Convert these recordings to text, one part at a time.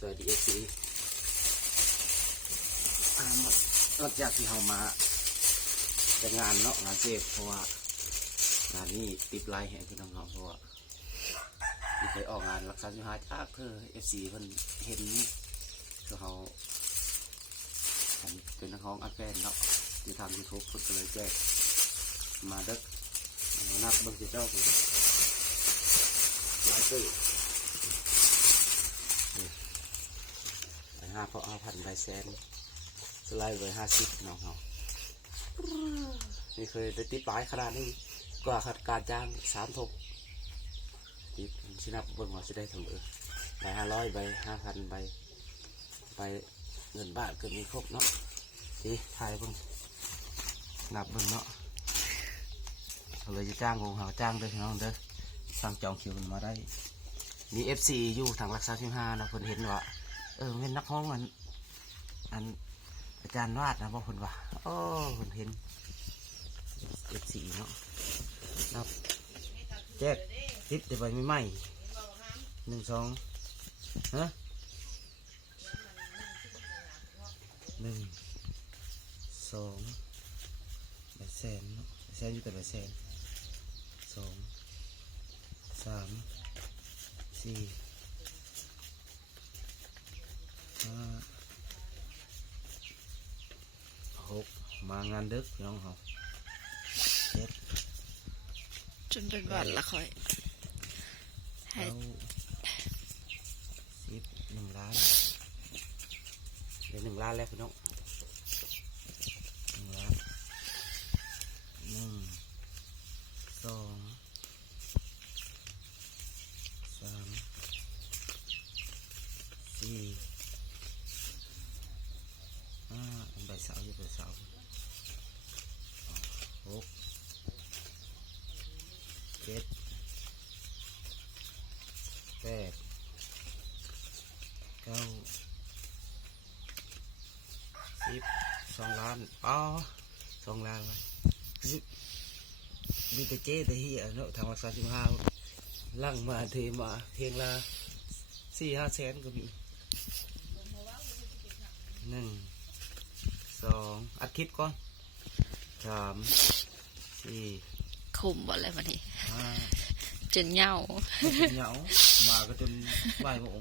สวัสดีเอฟซีหลังจากที่เรามาแต่งานเนาะงานเซฟเพราะว่างานนี้ติดลายแห่งพี่น้องเพราะว่าที่เคยออกงานรักษาสินค้าจากเอฟซีเพิ่นเห็นคือเขาเป็นนักร้องอัดแฟนเนาะที่ทำยูทูบเพิ่นก็เลยแจ้งมาเด็กนับเบิ้งเจ้าคือหลายตื้อไป5,000ใบแสนสไลด์ไว้50น้องเขานี่เคยได้ติดปลายขนาดนี้กว่าการจ้าง3 ทบติดชินับเบิ้งว่าจะได้ทำใบ500ใบ5,000ใบเงินบาทเกิดมีครบเนาะทีถ่ายเบิ้งนับเบิ้งเนาะเราเลยจะจ้างวงเขาจ้างด้วยน้องเด้อสั่งจองคิวมันมาได้นี่ FC อยู่ทางรักษา15นะเพิ่นเห็นว่าเป็นนักร้องอันอาจารย์วาดนะบอกคนว่าโอ้คนเห็นFC เนาะนับแจกติดแต่ใบไม่ไหม1 2ฮะ1 2ใบแสนเนาะใบแสนอยู่แต่ใบแสน2 3 4 5 6มางานดึกน้องเขา7จนเป็นวันละค่อยให้10 1 ล้านเดี๋ยว1 ล้านแล้วพี่น้อง1 ล้าน1 2 3 4 5ใบเสาอยู่ใบเสา6 7 8 9 10 2 ล้าน2 ล้านเลยมีแต่เจ๊แต่เฮียเนาะทางวัด35ลั่งมาเทมาเพียงละ4-5 แสนก็มี1 2อัดคลิปก่อน3 4คุมหมดเลยวันนี้5จนเหงามาก็จนบ่ายโมง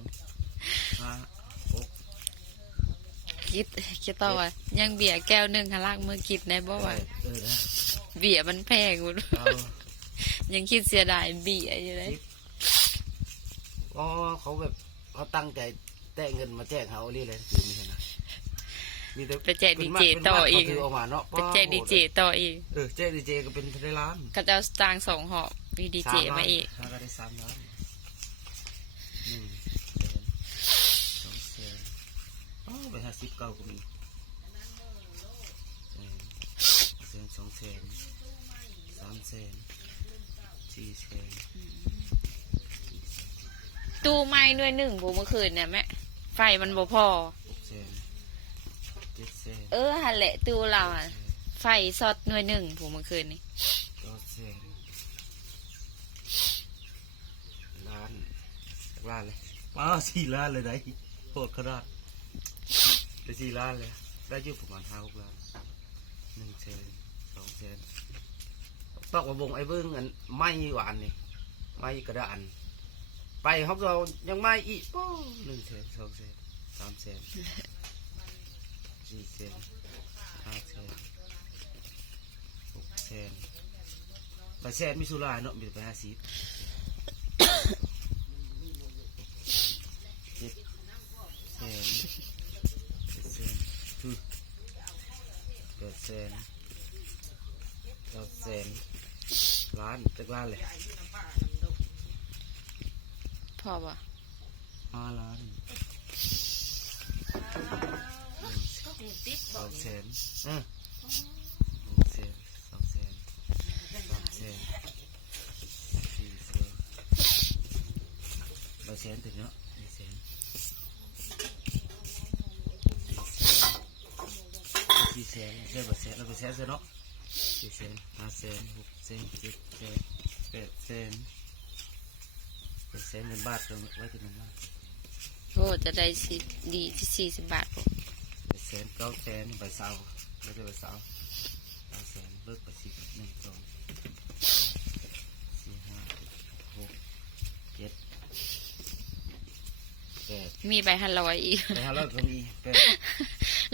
5 6คิดต่อว่ายังเบียร์แก้วหนึ่งข้างล่างมือคิดในบ่ว่าเบียร์มันแพงกูยังคิดเสียดายเบียร์อยู่เลยก็เขาแบบเขาตั้งใจแต่เงินมาแจกเขาเรียกอะไรคือไม่ใช่นะไปแจกดีเจต่ออีกไปแจกดีเจต่ออีกแจกดีเจก็เป็นได้ล้านก็จะจ้าง2 หอบมีดีเจมาอีกก็ได้3 ล้าน1 แสน2 แสนไป50 9ก็มี1 แสน 2 แสน 3 แสน 4 แสนตู้ไม้ด้วย1บ่เมื่อคืนเนี่ยแม่ไฟมันบ่พอ6 แสน 7 แสนหันแหละตู้เราไฟสอดหน่วย1ผมเมื่อคืนนี้9 แสนล้านเลย4 ล้านเลยได้โคตรขนาดได้4 ล้านเลยได้อยู่ประมาณ5-6 ล้าน1 แสน 2 แสนตอกมาบงไอ้เบิ้งอันไม้หวานนี่ไม้กระดานไปเขาเรายังไม่อีก1 แสน 2 แสน 3 แสน 4 แสน 5 แสน 6 แสนไปแสนมิสุราเนาะมีไป50 7 แสน 8 แสน8 แสน 9 แสนล้านจักล้านเลยพอป่ะ5 ล้าน2 แสน1 แสน 2 แสน 3 แสน 4 แสน1 แสนถึงเนาะ1 แสน 4 แสนได้1 แสนแล้ว1 แสนเนาะ4 แสน 5 แสน 6 แสน 7 แสน 8 แสน1 แสนเงินบาทเราไว้ที่1 ล้าน โอ้จะได้สิดีที่40 บาทบ่ แสน9 แสนใบเสาไม่ใช่ใบเสา9 แสนเลิกไป10 1 2 4 5 6 7 8 มีใบ500อีก ไปหาเราก็มี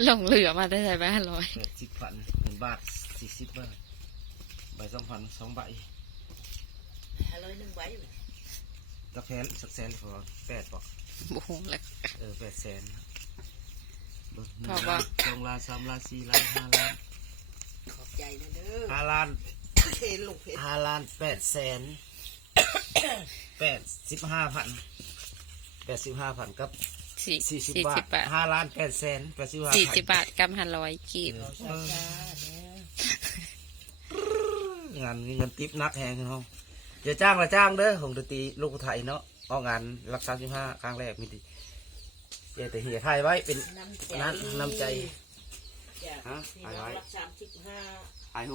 หลงเหลือมาได้ใส่ใบ500 80,000 1 บาท 40 บาทใบ2,000 2 ใบ 1 ใบ ตะแพนสักแสนพอ8บอก บ่ฮู้แล้ว 8 แสน พอบ่ 2 ล้าน 3 ล้าน 4 ล้าน 5 ล้าน ขอบใจนะเด้อ 5 ล้าน เพนลูกเพน 5 ล้าน 8 แสน 85,000 85,000กับ40 บาท 40 บาท 5 ล้าน 8 แสน 85,000 40 บาทกับ500กีบ งานเงินติ๊บนักแหงเขาจะจ้างละจ้างเด้อของดนตรีลูกไทยเนาะเอางานรัก35ครั้งแรกมีดีแต่เหียไทยไว้เป็นน้ำใจ ฮะไปไว้35 ไอ้หู